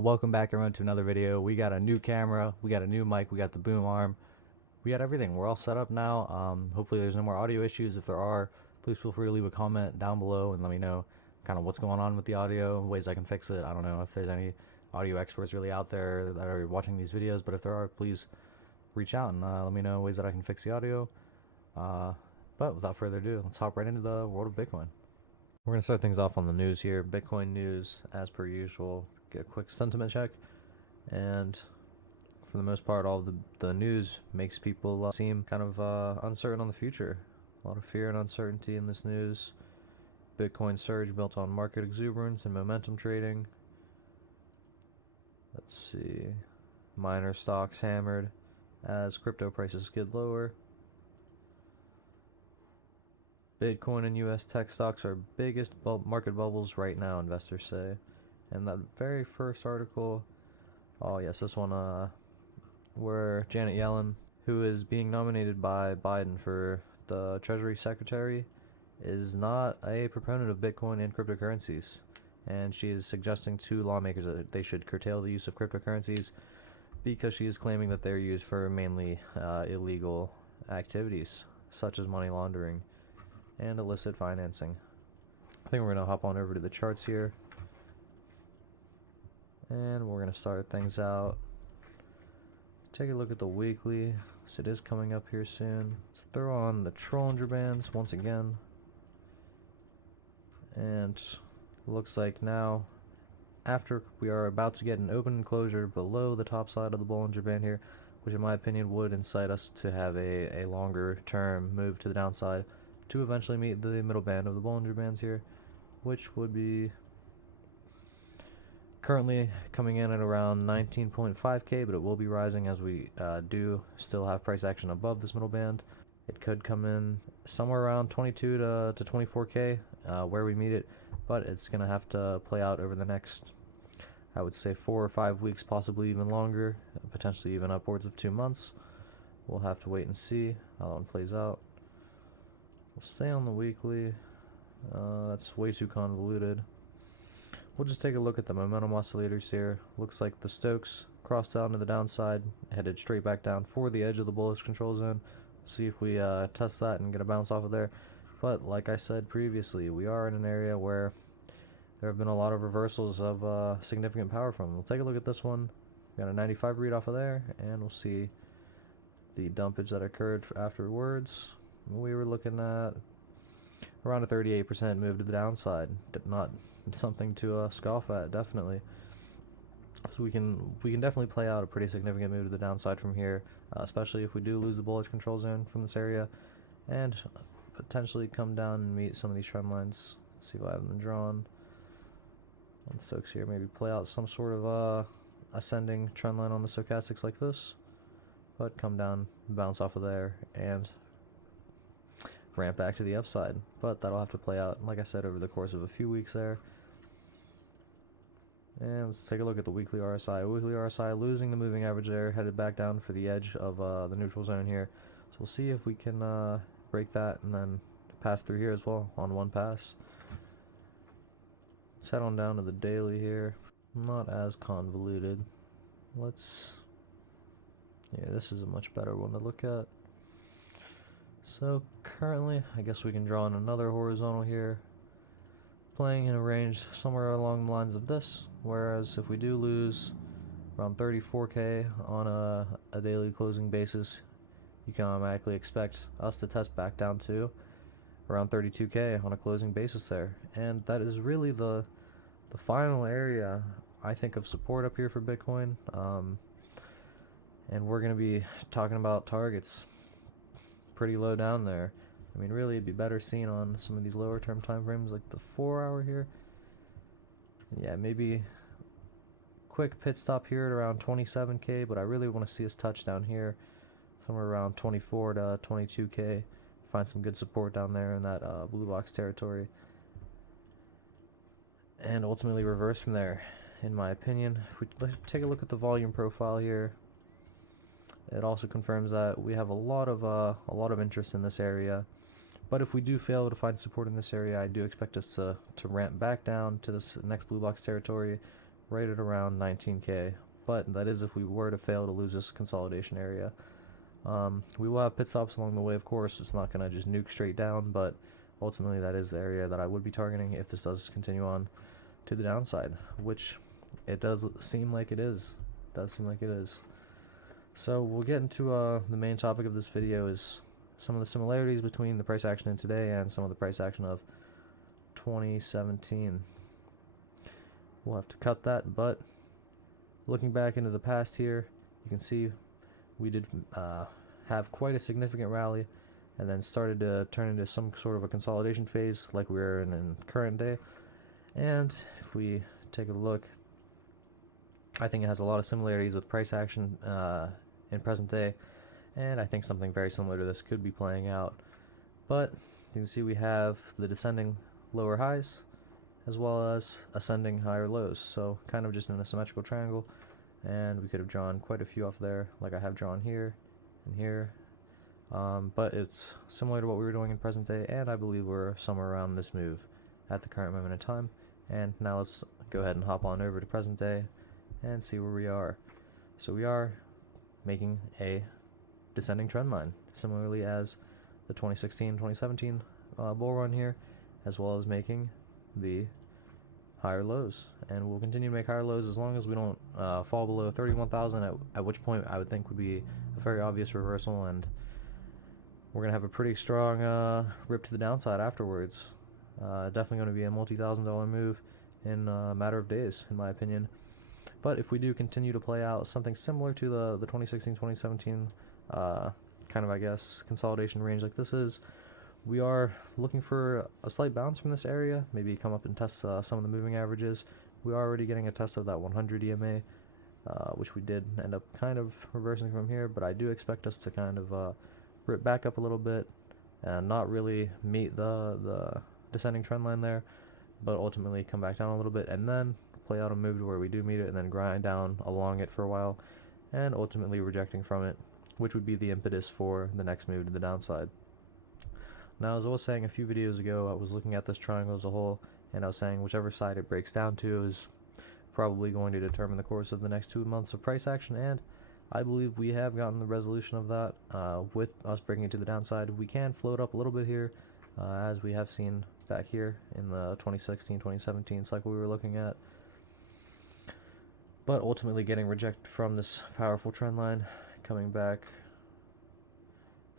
Welcome back everyone to another video. We got a new camera, we got a new mic, we got the boom arm, we got everything. We're all set up now. Hopefully there's no more audio issues. If there are, please feel free to leave a comment down below and let me know kind of what's going on with the audio, ways I can fix it. I don't know if there's any audio experts really out there that are watching these videos, but if there are, please reach out and let me know ways that I can fix the audio. But without further ado, let's hop right into the world of Bitcoin. We're going to start things off on the news here. Bitcoin news, as per usual. Get a quick sentiment check, and for the most part, all of the news makes people seem kind of uncertain on the future. A lot of fear and uncertainty in this news. Bitcoin surge built on market exuberance and momentum trading. Let's see. Miner stocks hammered as crypto prices get lower. Bitcoin and US tech stocks are biggest market bubbles right now, investors say. And that very first article, oh yes, this one, where Janet Yellen, who is being nominated by Biden for the Treasury Secretary, is not a proponent of Bitcoin and cryptocurrencies. And she is suggesting to lawmakers that they should curtail the use of cryptocurrencies because she is claiming that they're used for mainly illegal activities, such as money laundering and illicit financing. I think we're going to hop on over to the charts here. And we're going to start things out. Take a look at the weekly. So it is coming up here soon. Let's throw on the Trollinger Bands once again. And looks like now, after we are about to get an open closure below the top side of the Bollinger Band here, which in my opinion would incite us to have a longer term move to the downside to eventually meet the middle band of the Bollinger Bands here, which would be currently coming in at around 19.5k, but it will be rising as we do still have price action above this middle band. It could come in somewhere around 22 to 24k where we meet it, but it's going to have to play out over the next, I would say, 4 or 5 weeks, possibly even longer, potentially even upwards of 2 months. We'll have to wait and see how that one plays out. We'll stay on the weekly. That's way too convoluted. We'll just take a look at the momentum oscillators here. Looks like the Stokes crossed down to the downside, headed straight back down for the edge of the bullish control zone. See if we test that and get a bounce off of there. But like I said previously, we are in an area where there have been a lot of reversals of significant power from. We'll take a look at this one. We got a 95 read off of there, and we'll see the dumpage that occurred afterwards. We were looking at around a 38% move to the downside. Not something to scoff at, definitely. So we can definitely play out a pretty significant move to the downside from here, especially if we do lose the bullish control zone from this area, and potentially come down and meet some of these trend lines. Let's see if I have them drawn on the Stokes here. Maybe play out some sort of ascending trend line on the stochastics like this, but come down, bounce off of there, and ramp back to the upside. But that'll have to play out, like I said, over the course of a few weeks there. And let's take a look at the weekly RSI. Weekly RSI losing the moving average there, headed back down for the edge of the neutral zone here. So we'll see if we can break that and then pass through here as well on one pass. Let's head on down to the daily here. Not as convoluted. Yeah, this is a much better one to look at. So currently, I guess we can draw in another horizontal here, playing in a range somewhere along the lines of this, whereas if we do lose around 34k on a daily closing basis, you can automatically expect us to test back down to around 32k on a closing basis there. And that is really the final area, I think, of support up here for Bitcoin. And we're going to be talking about targets pretty low down there. I mean, really, it'd be better seen on some of these lower term time frames, like the 4 hour here. Yeah, maybe quick pit stop here at around 27k, but I really want to see us touch down here somewhere around 24 to 22k. Find some good support down there in that blue box territory, and ultimately reverse from there, in my opinion. If we take a look at the volume profile here, it also confirms that we have a lot of interest in this area. But if we do fail to find support in this area, I do expect us to ramp back down to this next blue box territory, right at around 19k, but that is if we were to fail to lose this consolidation area. We will have pit stops along the way, of course. It's not going to just nuke straight down, but ultimately that is the area that I would be targeting if this does continue on to the downside, which it does seem like it is. So we'll get into the main topic of this video is some of the similarities between the price action in today and some of the price action of 2017. We'll have to cut that, but looking back into the past here, you can see we did have quite a significant rally and then started to turn into some sort of a consolidation phase like we're in current day. And if we take a look, I think it has a lot of similarities with price action in present day, and I think something very similar to this could be playing out. But you can see we have the descending lower highs as well as ascending higher lows, so kind of just in a symmetrical triangle, and we could have drawn quite a few off there like I have drawn here and here, but it's similar to what we were doing in present day, and I believe we're somewhere around this move at the current moment in time. And now let's go ahead and hop on over to present day and see where we are. So we are making a descending trend line, similarly as the 2016-2017 bull run here, as well as making the higher lows, and we'll continue to make higher lows as long as we don't fall below 31,000, at which point I would think would be a very obvious reversal, and we're gonna have a pretty strong rip to the downside afterwards. Definitely going to be a multi-$1,000 move in a matter of days, in my opinion. But if we do continue to play out something similar to the 2016-2017 kind of, I guess, consolidation range like this is, we are looking for a slight bounce from this area, maybe come up and test some of the moving averages. We are already getting a test of that 100 EMA, which we did end up kind of reversing from here, but I do expect us to kind of rip back up a little bit and not really meet the descending trend line there, but ultimately come back down a little bit and then play out a move to where we do meet it and then grind down along it for a while and ultimately rejecting from it, which would be the impetus for the next move to the downside. Now, as I was saying a few videos ago, I was looking at this triangle as a whole, and I was saying whichever side it breaks down to is probably going to determine the course of the next 2 months of price action, and I believe we have gotten the resolution of that with us breaking it to the downside. We can float up a little bit here, as we have seen back here in the 2016-2017 cycle we were looking at, but ultimately getting rejected from this powerful trend line, coming back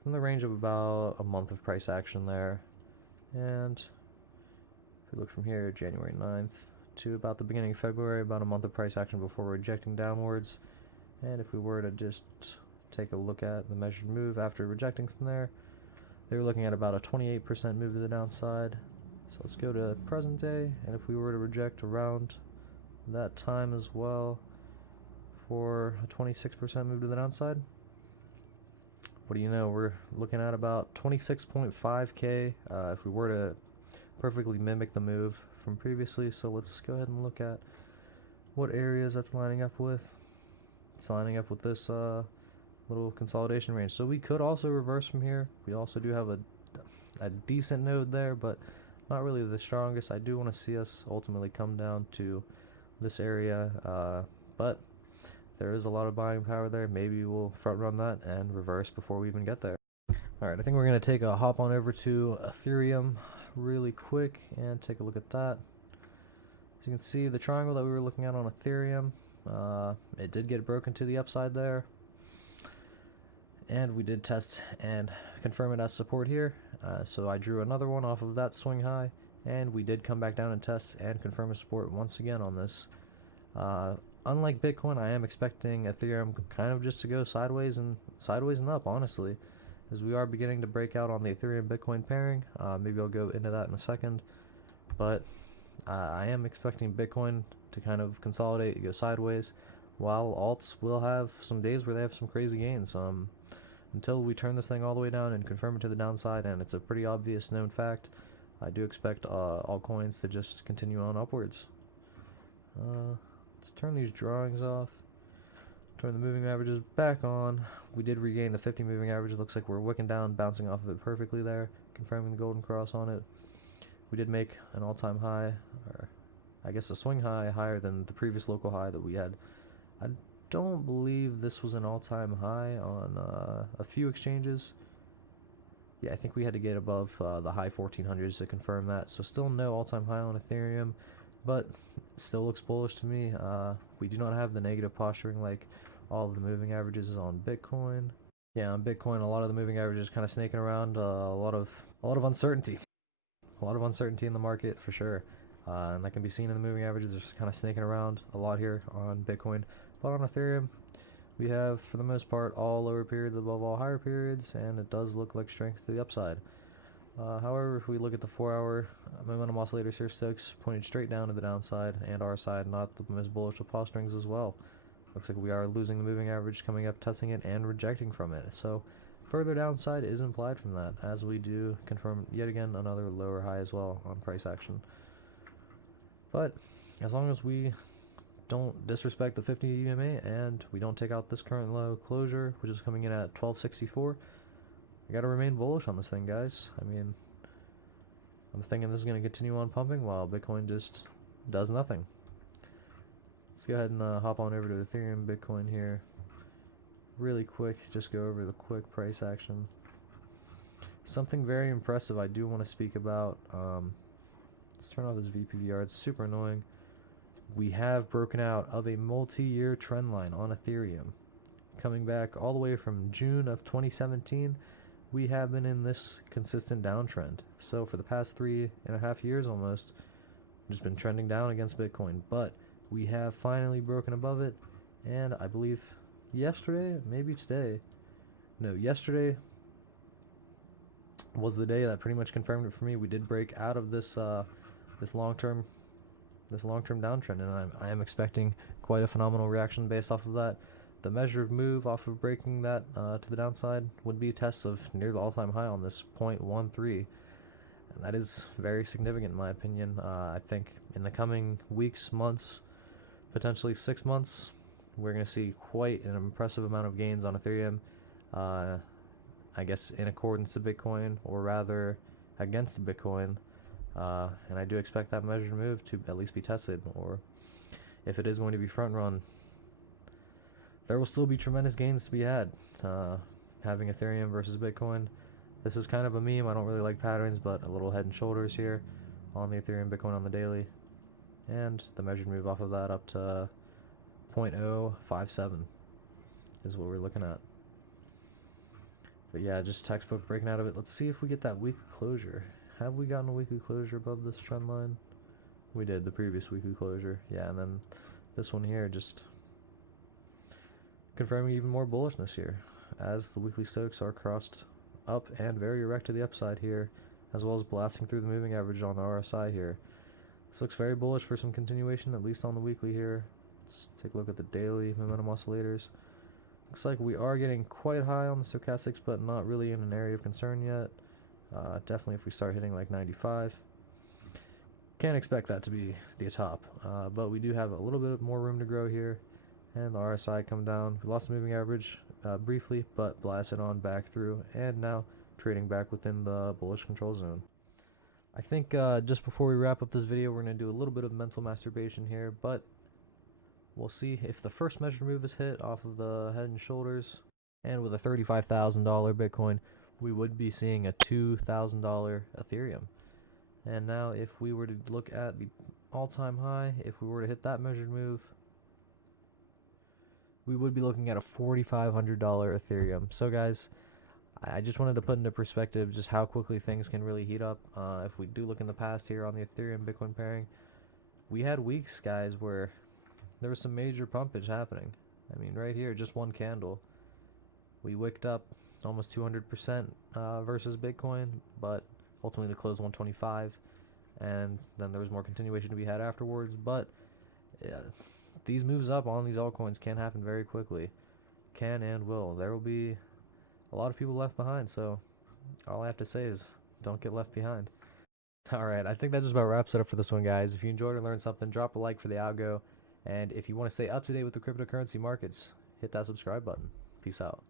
from the range of about a month of price action there. And if we look from here, January 9th to about the beginning of February, about a month of price action before rejecting downwards. And if we were to just take a look at the measured move after rejecting from there, they were looking at about a 28% move to the downside. So let's go to present day, and if we were to reject around that time as well for a 26% move to the downside, what do you know, we're looking at about 26.5k if we were to perfectly mimic the move from previously. So let's go ahead and look at what areas that's lining up with. It's lining up with this little consolidation range, so we could also reverse from here. We also do have a decent node there, but not really the strongest. I do want to see us ultimately come down to this area, but there is a lot of buying power there. Maybe we'll front run that and reverse before we even get there. Alright, I think we're going to take a hop on over to Ethereum really quick and take a look at that. As you can see, the triangle that we were looking at on Ethereum, it did get broken to the upside there, and we did test and confirm it as support here. So I drew another one off of that swing high, and we did come back down and test and confirm a support once again on this. Unlike Bitcoin, I am expecting Ethereum kind of just to go sideways and up, honestly, as we are beginning to break out on the Ethereum Bitcoin pairing. Maybe I'll go into that in a second, but I am expecting Bitcoin to kind of consolidate, go sideways, while alts will have some days where they have some crazy gains. Until we turn this thing all the way down and confirm it to the downside, and it's a pretty obvious known fact, I do expect altcoins to just continue on upwards. Let's turn these drawings off, turn the moving averages back on. We did regain the 50 moving average. It looks like we're wicking down, bouncing off of it perfectly there, confirming the golden cross on it. We did make an all-time high, or I guess, a swing high higher than the previous local high that we had. I don't believe this was an all-time high on a few exchanges. Yeah, I think we had to get above the high 1400s to confirm that. So still no all-time high on Ethereum, but still looks bullish to me. We do not have the negative posturing like all of the moving averages on Bitcoin. Yeah, on Bitcoin, a lot of the moving averages kind of snaking around. A lot of uncertainty, a lot of uncertainty in the market for sure, and that can be seen in the moving averages. They're just kind of snaking around a lot here on Bitcoin, but on Ethereum, we have for the most part all lower periods above all higher periods, and it does look like strength to the upside. However, if we look at the 4-hour momentum oscillators here, Stokes pointed straight down to the downside, and our side not the most bullish of posturings as well. Looks like we are losing the moving average, coming up, testing it, and rejecting from it. So further downside is implied from that, as we do confirm yet again another lower high as well on price action. But as long as we don't disrespect the 50 EMA and we don't take out this current low closure, which is coming in at 1264, we gotta remain bullish on this thing, guys. I mean, I'm thinking this is gonna continue on pumping while Bitcoin just does nothing. Let's go ahead and hop on over to Ethereum, Bitcoin here. Really quick, just go over the quick price action. Something very impressive I do want to speak about. Let's turn off this VPVR, it's super annoying. We have broken out of a multi-year trend line on Ethereum. Coming back all the way from June of 2017, we have been in this consistent downtrend. So for the past 3.5 years almost, just been trending down against Bitcoin. But we have finally broken above it, and I believe yesterday, maybe today, no, yesterday was the day that pretty much confirmed it for me. We did break out of this this long-term downtrend, and I am expecting quite a phenomenal reaction based off of that. The measured move off of breaking that to the downside would be tests of near the all-time high on this 0.13, and that is very significant in my opinion. I think in the coming weeks, months, potentially 6 months, we're going to see quite an impressive amount of gains on Ethereum. I guess in accordance to Bitcoin, or rather against Bitcoin. And I do expect that measured move to at least be tested, or if it is going to be front run, there will still be tremendous gains to be had. Having Ethereum versus Bitcoin, this is kind of a meme. I don't really like patterns, but a little head and shoulders here on the Ethereum Bitcoin on the daily, and the measured move off of that up to 0.057 is what we're looking at. But yeah, just textbook breaking out of it. Let's see if we get that weekly closure. Have we gotten a weekly closure above this trend line? We did, the previous weekly closure. Yeah, and then this one here just confirming even more bullishness here, as the weekly Stokes are crossed up and very erect to the upside here, as well as blasting through the moving average on the RSI here. This looks very bullish for some continuation, at least on the weekly here. Let's take a look at the daily momentum oscillators. Looks like we are getting quite high on the stochastics, but not really in an area of concern yet. Definitely if we start hitting like 95. Can't expect that to be the top, but we do have a little bit more room to grow here. And the RSI come down. We lost the moving average briefly, but blasted on back through, and now trading back within the bullish control zone. I think just before we wrap up this video, we're going to do a little bit of mental masturbation here, but we'll see if the first measured move is hit off of the head and shoulders, and with a $35,000 Bitcoin, we would be seeing a $2,000 Ethereum. And now if we were to look at the all-time high, if we were to hit that measured move, we would be looking at a $4,500 Ethereum. So guys, I just wanted to put into perspective just how quickly things can really heat up. If we do look in the past here on the Ethereum Bitcoin pairing, we had weeks, guys, where there was some major pumpage happening. I mean, right here, just one candle, we wicked up almost 200% versus Bitcoin, but ultimately the close 125, and then there was more continuation to be had afterwards. But yeah, these moves up on these altcoins can happen very quickly, can and will. There will be a lot of people left behind, so all I have to say is don't get left behind. Alright, I think that just about wraps it up for this one, guys. If you enjoyed or learned something, drop a like for the algo, and if you want to stay up to date with the cryptocurrency markets, hit that subscribe button. Peace out.